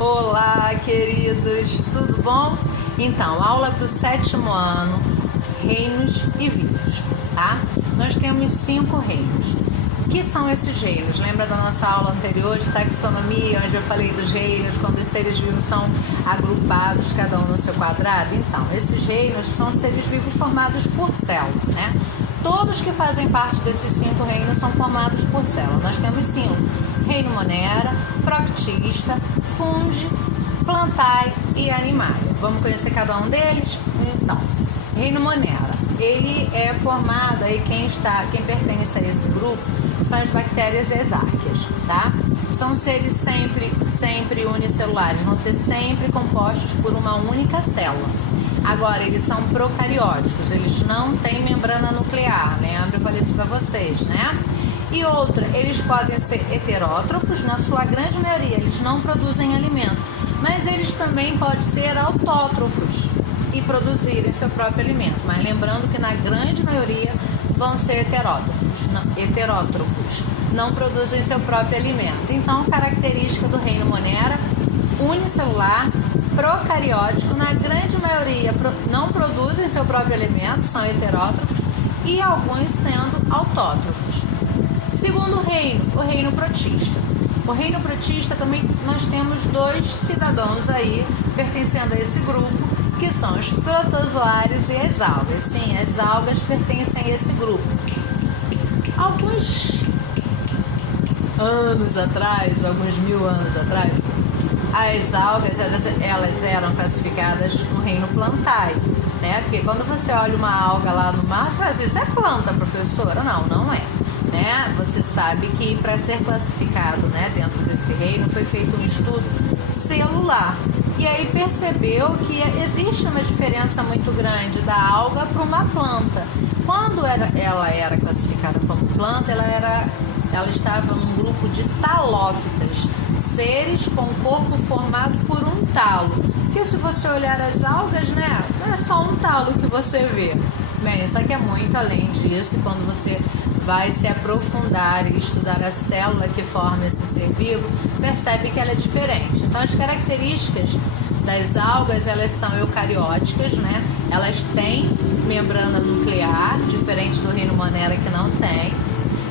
Olá, queridos, tudo bom? Então, aula para o 7º ano, reinos e vivos, tá? Nós temos 5 reinos. O que são esses reinos? Lembra da nossa aula anterior de taxonomia, onde eu falei dos reinos, quando os seres vivos são agrupados, cada um no seu quadrado? Então, esses reinos são seres vivos formados por célula, né? Todos que fazem parte desses 5 reinos são formados por célula. Nós temos 5. Reino Monera, Proctista, Fungi, Plantae e Animalia. Vamos conhecer cada um deles? Então, Reino Monera, ele é formado, aí quem pertence a esse grupo são as bactérias e as arqueias, tá? São seres sempre unicelulares, vão ser sempre compostos por uma única célula. Agora, eles são procarióticos, eles não têm membrana nuclear, lembra? Eu falei isso para vocês, né? E outra, eles podem ser heterótrofos, na sua grande maioria, eles não produzem alimento, mas eles também podem ser autótrofos e produzirem seu próprio alimento. Mas lembrando que na grande maioria vão ser heterótrofos, não produzem seu próprio alimento. Então, característica do reino Monera, unicelular, procariótico, na grande maioria não produzem seu próprio alimento, são heterótrofos e alguns sendo autótrofos. Segundo reino, o reino protista. O reino protista também nós temos 2 cidadãos aí pertencendo a esse grupo, que são os protozoários e as algas. Sim, as algas pertencem a esse grupo. Alguns anos atrás, alguns 1000 anos atrás, as algas elas eram classificadas no reino Plantae, né? Porque quando você olha uma alga lá no mar, você fala assim, isso é planta, professora? Não, não é. Né? Você sabe que para ser classificado, né, dentro desse reino foi feito um estudo celular e aí percebeu que existe uma diferença muito grande da alga para uma planta. Quando ela era classificada como planta, ela estava num grupo de talófitas, seres com corpo formado por um talo. Porque se você olhar as algas, né, não é só um talo que você vê. Bem, só que é muito além disso. Quando você vai se aprofundar e estudar a célula que forma esse ser vivo, percebe que ela é diferente. Então, as características das algas, elas são eucarióticas, né? Elas têm membrana nuclear, diferente do reino Monera que não tem.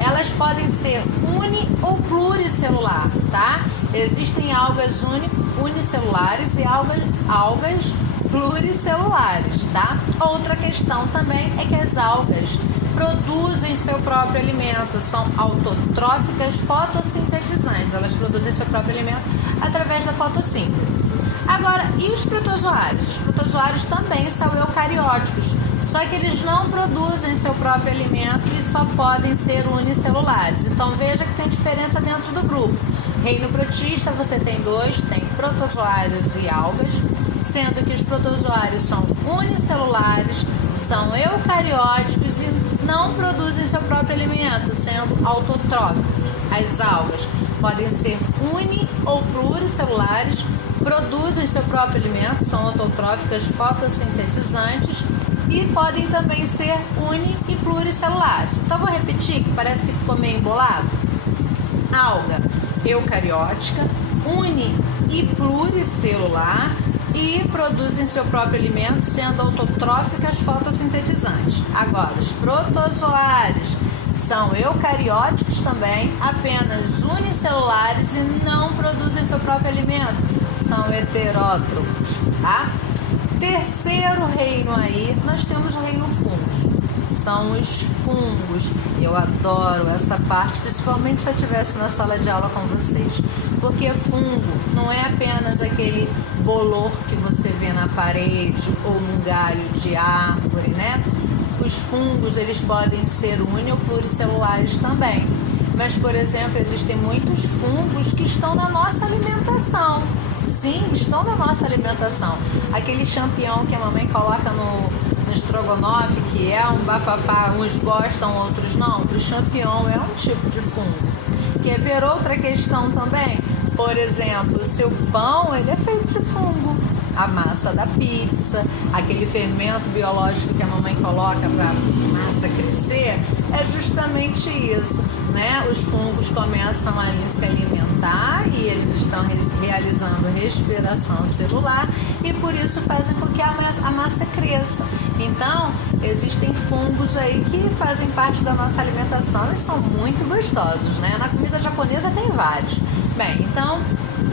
Elas podem ser uni ou pluricelular, tá? Existem algas unicelulares e algas pluricelulares, tá? Outra questão também é que as algas produzem seu próprio alimento, são autotróficas fotossintetizantes, elas produzem seu próprio alimento através da fotossíntese. Agora, e os protozoários? Os protozoários também são eucarióticos, só que eles não produzem seu próprio alimento e só podem ser unicelulares. Então veja que tem diferença dentro do grupo. Reino protista você tem 2, tem protozoários e algas, sendo que os protozoários são unicelulares, são eucarióticos e não produzem seu próprio alimento, sendo autotróficos. As algas podem ser uni ou pluricelulares, produzem seu próprio alimento, são autotróficas fotossintetizantes e podem também ser uni e pluricelulares. Então vou repetir, que parece que ficou meio embolado. Alga eucariótica, uni e pluricelular e produzem seu próprio alimento, sendo autotróficas fotossintetizantes. Agora, os protozoários são eucarióticos também, apenas unicelulares e não produzem seu próprio alimento, são heterótrofos, tá? Terceiro reino aí, nós temos o reino fungos. São os fungos. Eu adoro essa parte, principalmente se eu estivesse na sala de aula com vocês, porque fungo não é apenas aquele bolor que você vê na parede ou num galho de árvore, né? Os fungos, eles podem ser uni ou pluricelulares também. Mas, por exemplo, existem muitos fungos que estão na nossa alimentação. Sim, estão na nossa alimentação. Aquele champignon que a mamãe coloca no estrogonofe, que é um bafafá, uns gostam, outros não. O champignon é um tipo de fungo. Quer ver outra questão também? Por exemplo, o seu pão, ele é feito de fungo. A massa da pizza, aquele fermento biológico que a mamãe coloca para a massa crescer, é justamente isso, né? Os fungos começam a se alimentar tá? E eles estão realizando respiração celular e por isso fazem com que a massa cresça. Então, existem fungos aí que fazem parte da nossa alimentação e são muito gostosos, né? Na comida japonesa tem vários. Bem, então,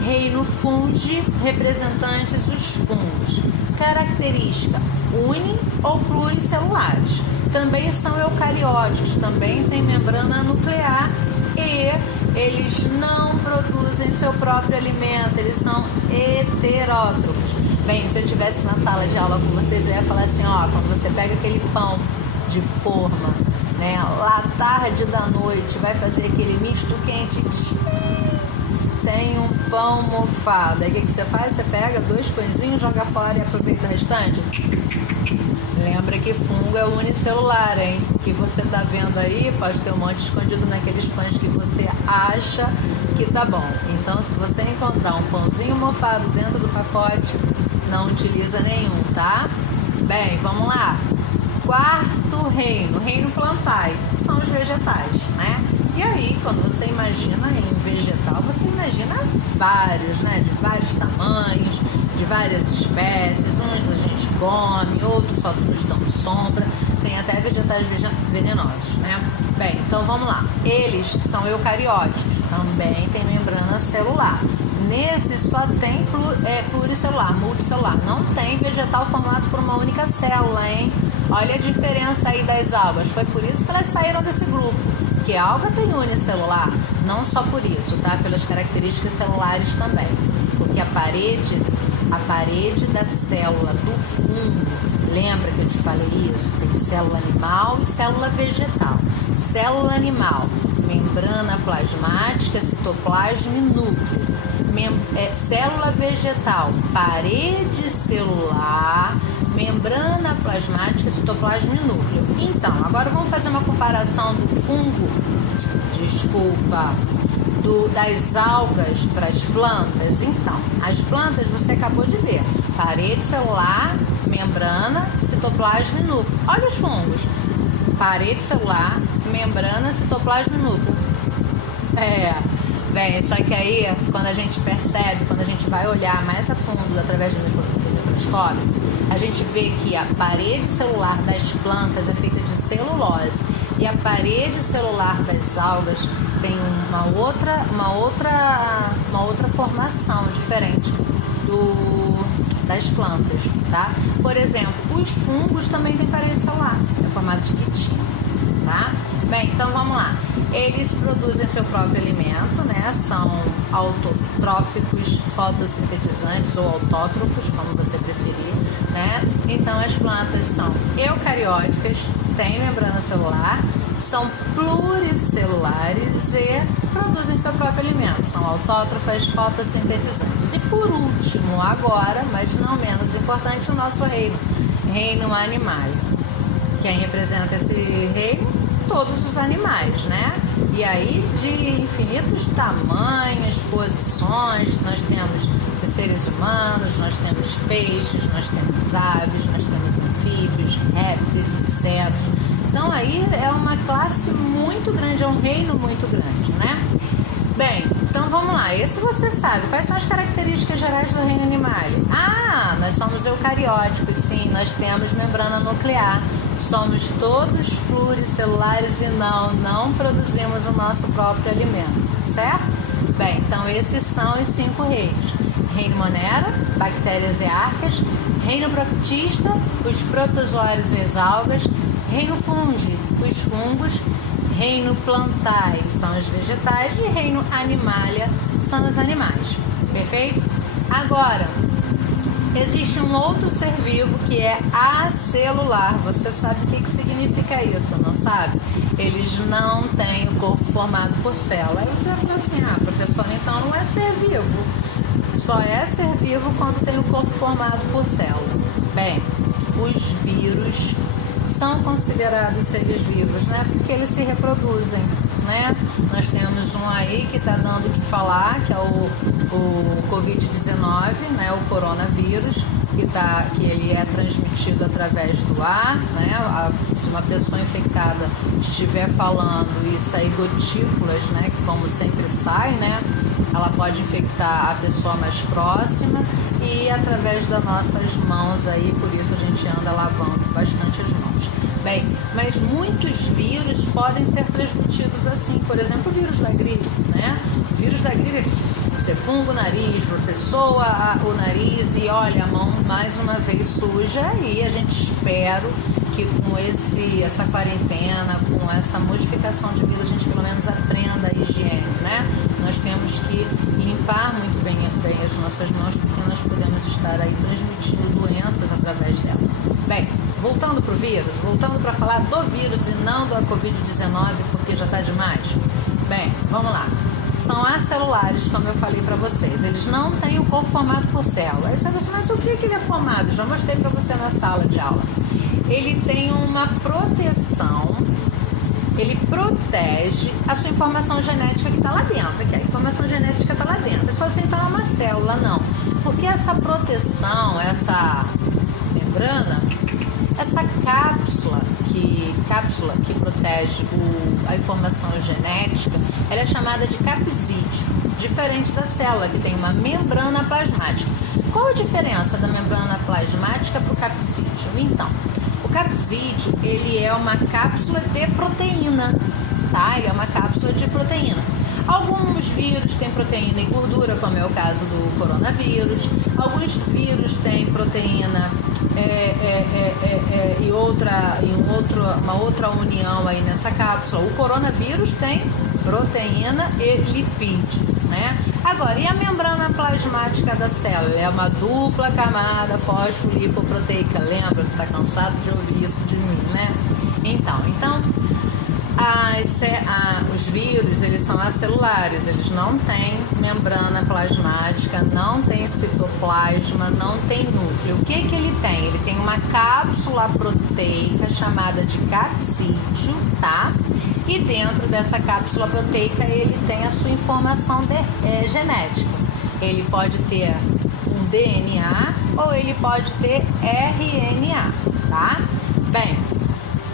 reino fungi, representantes os fungos. Característica: uni ou pluricelulares. Também são eucarióticos, também têm membrana nuclear e eles não produzem seu próprio alimento, eles são heterótrofos. Bem, se eu estivesse na sala de aula com vocês, eu ia falar assim, ó, quando você pega aquele pão de forma, né, lá tarde da noite, vai fazer aquele misto quente, tem um pão mofado, aí o que você faz? Você pega 2 pãezinhos, joga fora e aproveita o restante? Lembra que fungo é unicelular, hein? O que você tá vendo aí pode ter um monte escondido naqueles pães que você acha que tá bom. Então, se você encontrar um pãozinho mofado dentro do pacote, não utiliza nenhum, tá? Bem, vamos lá. Quarto reino, reino plantae, são os vegetais, né? E aí, quando você imagina em vegetal, você imagina vários, né? De vários tamanhos, de várias espécies. Uns a gente come, outros só nos dão sombra. Tem até vegetais venenosos, né? Bem, então vamos lá. Eles são eucarióticos, também tem membrana celular. Nesse só tem pluricelular, multicelular. Não tem vegetal formado por uma única célula, hein? Olha a diferença aí das algas. Foi por isso que elas saíram desse grupo. Porque a alga tem unicelular, não só por isso, tá? Pelas características celulares também. Porque a parede da célula do fungo, lembra que eu te falei isso? Tem célula animal e célula vegetal. Célula animal, membrana plasmática, citoplasma e núcleo. Célula vegetal, parede celular, membrana plasmática, citoplasma e núcleo. Então, agora vamos fazer uma comparação do fungo, das algas para as plantas. Então, as plantas você acabou de ver, parede celular, membrana, citoplasma e núcleo. Olha os fungos, parede celular, membrana, citoplasma e núcleo. Bem, só que aí, quando a gente percebe, quando a gente vai olhar mais a fundo através do microscópio, a gente vê que a parede celular das plantas é feita de celulose e a parede celular das algas tem uma outra formação diferente das plantas, tá? Por exemplo, os fungos também têm parede celular, é formado de quitina, tá? Bem, então vamos lá. Eles produzem seu próprio alimento, né? São autotróficos, fotossintetizantes ou autótrofos, como você preferir, né? Então as plantas são eucarióticas, têm membrana celular, são pluricelulares e produzem seu próprio alimento. São autótrofas, fotossintetizantes. E por último, agora, mas não menos importante, o nosso reino animal. Quem representa esse reino? Todos os animais, né? E aí de infinitos tamanhos, posições, nós temos os seres humanos, nós temos peixes, nós temos aves, nós temos anfíbios, répteis, insetos. Então aí é uma classe muito grande, é um reino muito grande, né? Bem, então vamos lá, esse você sabe. Quais são as características gerais do reino animal? Nós somos eucarióticos, sim, nós temos membrana nuclear, somos todos pluricelulares e não produzimos o nosso próprio alimento, certo? Bem, então esses são os 5 reinos. Reino Monera, bactérias e arcas, reino protista, os protozoários e as algas, reino fungi, os fungos, reino plantae são os vegetais e reino animalia são os animais. Perfeito? Agora, existe um outro ser vivo que é acelular. Você sabe o que significa isso, não sabe? Eles não têm o corpo formado por célula. Aí você vai falar assim, professora, então não é ser vivo. Só é ser vivo quando tem o corpo formado por célula. Bem, os vírus são considerados seres vivos, né? Porque eles se reproduzem, né? Nós temos um aí que está dando o que falar, que é o o Covid-19, né, o coronavírus, que ele é transmitido através do ar, né? Se uma pessoa infectada estiver falando e sair gotículas, né, que como sempre sai, né, ela pode infectar a pessoa mais próxima e através das nossas mãos aí, por isso a gente anda lavando bastante as mãos. Bem, mas muitos vírus podem ser transmitidos assim, por exemplo, o vírus da gripe, né? O vírus da gripe, você funga o nariz, você soa o nariz e olha a mão mais uma vez suja, e a gente espera que com essa quarentena, com essa modificação de vida, a gente pelo menos aprenda a higiene, né? Nós temos que limpar muito bem as nossas mãos, porque nós podemos estar aí transmitindo doenças através dela. Bem, voltando para o vírus, voltando para falar do vírus e não da Covid-19, porque já está demais. Bem, vamos lá. São acelulares, como eu falei para vocês. Eles não têm o corpo formado por célula. Aí você vai dizer, mas o que ele é formado? Já mostrei para você na sala de aula. Ele tem uma proteção, ele protege a sua informação genética que está lá dentro. Aqui, a informação genética está lá dentro. Você fala assim, então é uma célula. Não. Porque essa proteção, essa membrana, essa cápsula que protege a informação genética, ela é chamada de capsídeo, diferente da célula, que tem uma membrana plasmática. Qual a diferença da membrana plasmática para o capsídeo? Então, o capsídeo, ele é uma cápsula de proteína, tá? Ele é uma cápsula de proteína. Alguns vírus têm proteína e gordura, como é o caso do coronavírus. Alguns vírus têm proteína uma outra união aí nessa cápsula. O coronavírus tem proteína e lipídio, né? Agora, e a membrana plasmática da célula? É uma dupla camada fosfolipoproteica. Lembra? Você está cansado de ouvir isso de mim, né? Então os vírus, eles são acelulares, eles não têm membrana plasmática, não tem citoplasma, não tem núcleo. O que ele tem? Ele tem uma cápsula proteica chamada de capsídeo, tá? E dentro dessa cápsula proteica ele tem a sua informação genética. Ele pode ter um DNA ou ele pode ter RNA, tá? Bem,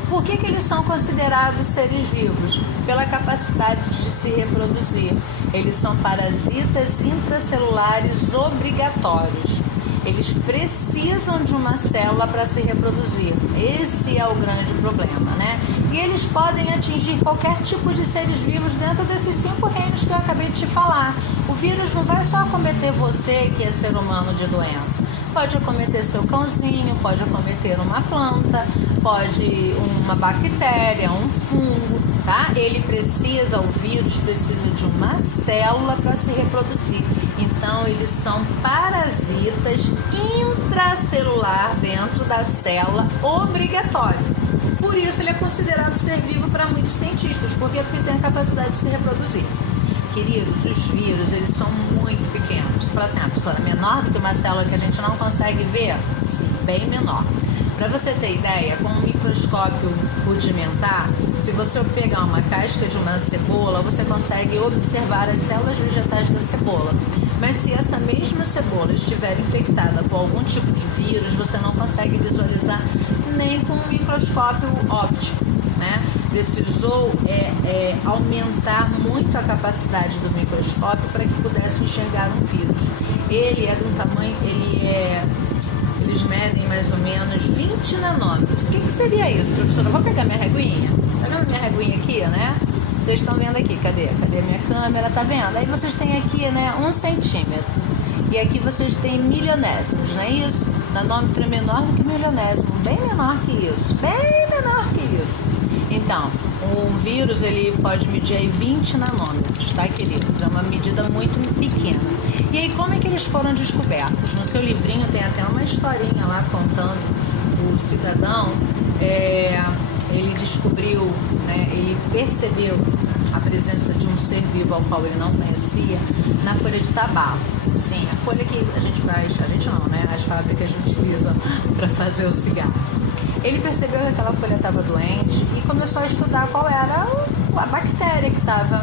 por que eles são considerados seres vivos? Pela capacidade de se reproduzir. Eles são parasitas intracelulares obrigatórios. Eles precisam de uma célula para se reproduzir. Esse é o grande problema, né? E eles podem atingir qualquer tipo de seres vivos dentro desses 5 reinos que eu acabei de te falar. O vírus não vai só acometer você, que é ser humano, de doença. Pode acometer seu cãozinho, pode acometer uma planta, pode uma bactéria, um fungo, tá? O vírus precisa de uma célula para se reproduzir. Então, eles são parasitas intracelular dentro da célula obrigatório. Por isso, ele é considerado ser vivo para muitos cientistas. Por quê? Porque ele tem a capacidade de se reproduzir. Queridos, os vírus, eles são muito pequenos. Você fala assim, professora, menor do que uma célula que a gente não consegue ver? Sim, bem menor. Para você ter ideia, com um microscópio rudimentar, se você pegar uma casca de uma cebola, você consegue observar as células vegetais da cebola. Mas se essa mesma cebola estiver infectada por algum tipo de vírus, você não consegue visualizar nem com um microscópio óptico, né? Precisou aumentar muito a capacidade do microscópio para que pudesse enxergar um vírus. Ele é de um tamanho, eles medem mais ou menos 20 nanômetros. O que seria isso, professora? Eu vou pegar minha reguinha. Tá vendo minha reguinha aqui, né? Vocês estão vendo aqui, cadê a minha câmera? Tá vendo? Aí vocês têm aqui, né, 1 centímetro. E aqui vocês têm milionésimos, não é isso? Nanômetro é menor do que milionésimo, bem menor que isso, bem menor que isso. Então, um vírus, ele pode medir aí 20 nanômetros, tá, queridos? É uma medida muito pequena. E aí, como é que eles foram descobertos? No seu livrinho tem até uma historinha lá contando o cidadão, ele descobriu, né, ele percebeu a presença de um ser vivo ao qual ele não conhecia na folha de tabaco. Sim, a folha que a gente não, né? As fábricas utilizam para fazer o cigarro. Ele percebeu que aquela folha estava doente e começou a estudar qual era a bactéria que estava,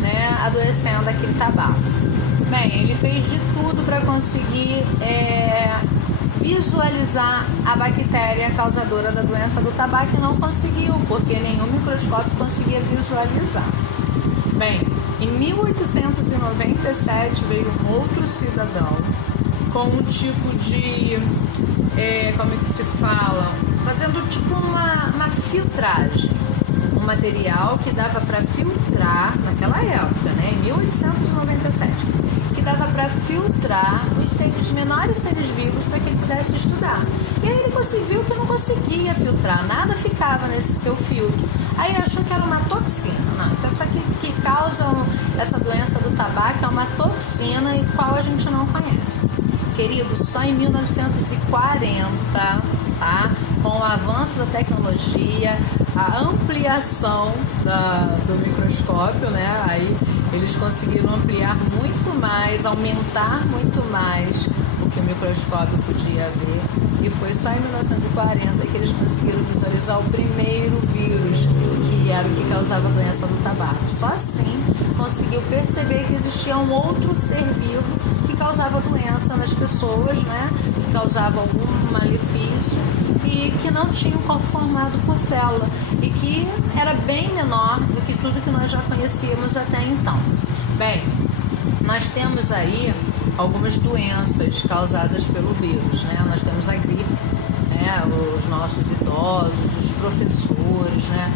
né, adoecendo aquele tabaco. Bem, ele fez de tudo para conseguir visualizar a bactéria causadora da doença do tabaco e não conseguiu, porque nenhum microscópio conseguia visualizar. Bem, em 1897 veio um outro cidadão com um tipo de, como é que se fala? Fazendo tipo uma filtragem, um material que dava para filtrar, naquela época, né, em 1897, que dava para filtrar os menores seres vivos para que ele pudesse estudar. E aí ele viu que não conseguia filtrar, nada ficava nesse seu filtro. Aí ele achou que era uma toxina. Não, então isso aqui que causa essa doença do tabaco é uma toxina e qual a gente não conhece. Querido, só em 1940, tá? Com o avanço da tecnologia, a ampliação do microscópio, né? Aí eles conseguiram ampliar muito mais, aumentar muito mais o que o microscópio podia ver. E foi só em 1940 que eles conseguiram visualizar o primeiro vírus, que era o que causava a doença do tabaco. Só assim conseguiu perceber que existia um outro ser vivo que causava doença nas pessoas, né? Que causava algum malefício e que não tinha um corpo formado por célula e que era bem menor do que tudo que nós já conhecíamos até então. Bem, nós temos aí algumas doenças causadas pelo vírus, né? Nós temos a gripe, né? Os nossos idosos, os professores, né?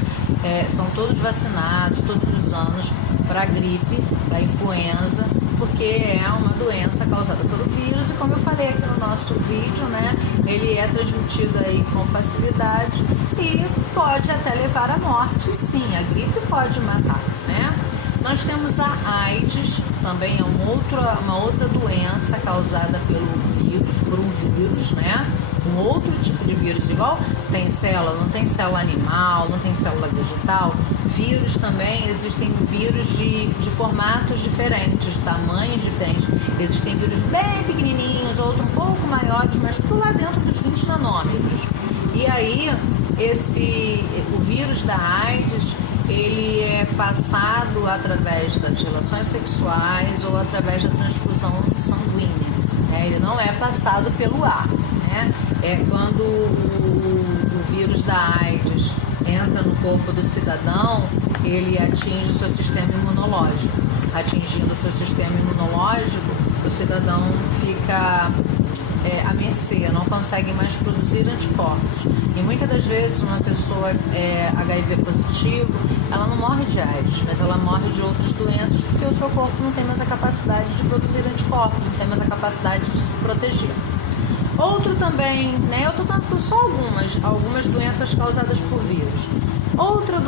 São todos vacinados todos os anos para a gripe, para a influenza, porque é uma doença causada pelo vírus e, como eu falei aqui no nosso vídeo, né, ele é transmitido aí com facilidade e pode até levar à morte, sim, a gripe pode matar, né? Nós temos a AIDS, também é uma outra doença causada pelo vírus, por um vírus, né? Um outro tipo de vírus, igual tem célula, não tem célula animal, não tem célula vegetal. Vírus também, existem vírus de formatos diferentes, tamanhos diferentes. Existem vírus bem pequenininhos, outros um pouco maiores, mas tudo lá dentro dos 20 nanômetros. E aí, o vírus da AIDS, ele é passado através das relações sexuais ou através da transfusão sanguínea, né? Ele não é passado pelo ar, né? É quando o vírus da AIDS entra no corpo do cidadão, ele atinge o seu sistema imunológico. Atingindo o seu sistema imunológico, o cidadão fica à mercê, não consegue mais produzir anticorpos. E muitas das vezes uma pessoa HIV positivo, ela não morre de AIDS, mas ela morre de outras doenças porque o seu corpo não tem mais a capacidade de produzir anticorpos, não tem mais a capacidade de se proteger. Outro também, né? Eu estou dando só algumas doenças causadas por vírus. Outra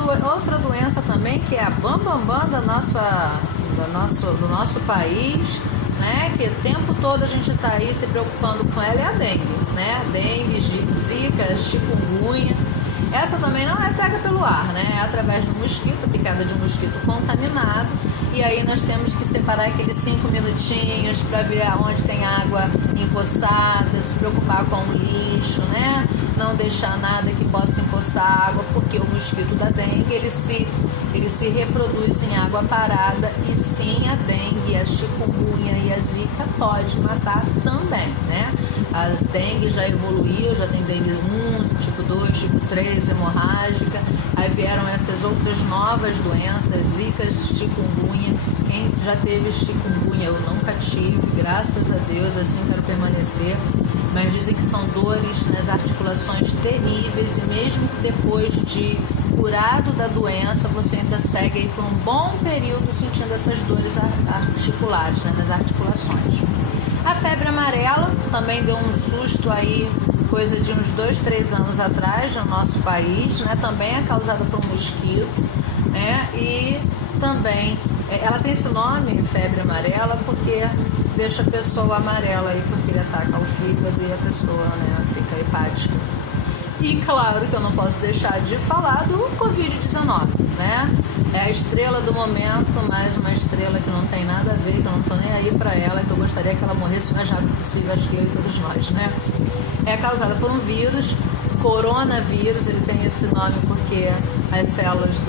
doença também, que é a bambambam do nosso país, né? Que o tempo todo a gente está aí se preocupando com ela, é a dengue, né? Dengue, zika, chikungunya. Essa também não é pega pelo ar, né? É através de um mosquito, picada de um mosquito contaminado. E aí nós temos que separar aqueles 5 minutinhos para ver onde tem água empoçada, se preocupar com o lixo, né? Não deixar nada que possa empoçar água, porque o mosquito da dengue, ele se reproduz em água parada e sim, a dengue, a chikungunya e a zika pode matar também, né? As dengue já evoluiu, já tem dengue 1, tipo 2, tipo 3, hemorrágica. Aí vieram essas outras novas doenças, zika, chikungunya. Quem já teve chikungunya, eu nunca tive, graças a Deus, assim quero permanecer. Mas dizem que são dores nas articulações terríveis e mesmo depois de curado da doença, você ainda segue aí por um bom período sentindo essas dores articulares, né, nas articulações. A febre amarela também deu um susto aí, coisa de uns 2, 3 anos atrás no nosso país, né? Também é causada por um mosquito, né? E também, ela tem esse nome, febre amarela, porque deixa a pessoa amarela aí, porque ele ataca o fígado e a pessoa, né, fica hepática. E claro que eu não posso deixar de falar do Covid-19, né? É a estrela do momento, mais uma estrela que não tem nada a ver, que eu não tô nem aí pra ela, que eu gostaria que ela morresse o mais rápido possível, acho que eu e todos nós, né? É causada por um vírus, coronavírus, ele tem esse nome porque as células,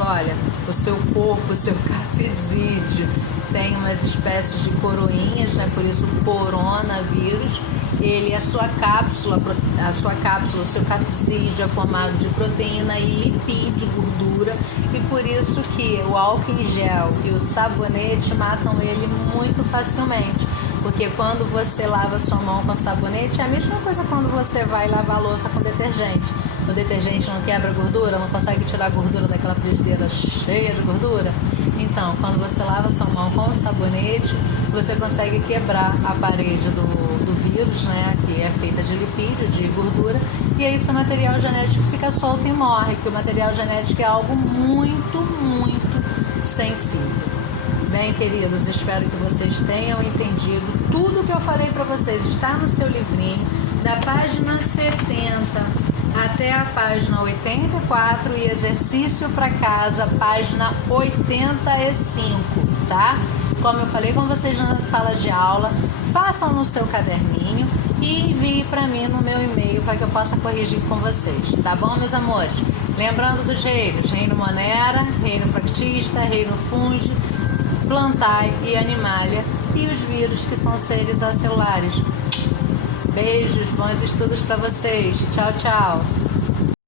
olha, o seu corpo, o seu capsídeo, tem umas espécies de coroinhas, né? Por isso coronavírus. Ele, a sua cápsula, o seu capsídeo é formado de proteína e lipídio, gordura, e por isso que o álcool em gel e o sabonete matam ele muito facilmente. Porque quando você lava sua mão com sabonete, é a mesma coisa quando você vai lavar a louça com detergente. O detergente não quebra gordura, não consegue tirar a gordura daquela frigideira cheia de gordura. Então, quando você lava sua mão com o sabonete, você consegue quebrar a parede do vírus, né, que é feita de lipídio, de gordura, e aí seu material genético fica solto e morre, porque o material genético é algo muito, muito sensível. Bem, queridos, espero que vocês tenham entendido tudo que eu falei para vocês. Está no seu livrinho, da página 70 até a página 84 e exercício para casa, página 85, tá? Como eu falei com vocês na sala de aula, façam no seu caderninho e envie para mim no meu e-mail para que eu possa corrigir com vocês, tá bom, meus amores? Lembrando dos reinos: reino Monera, reino Practista, reino Fungi, Plantae e Animalia, e os vírus, que são seres acelulares. Beijos, bons estudos para vocês. Tchau, tchau.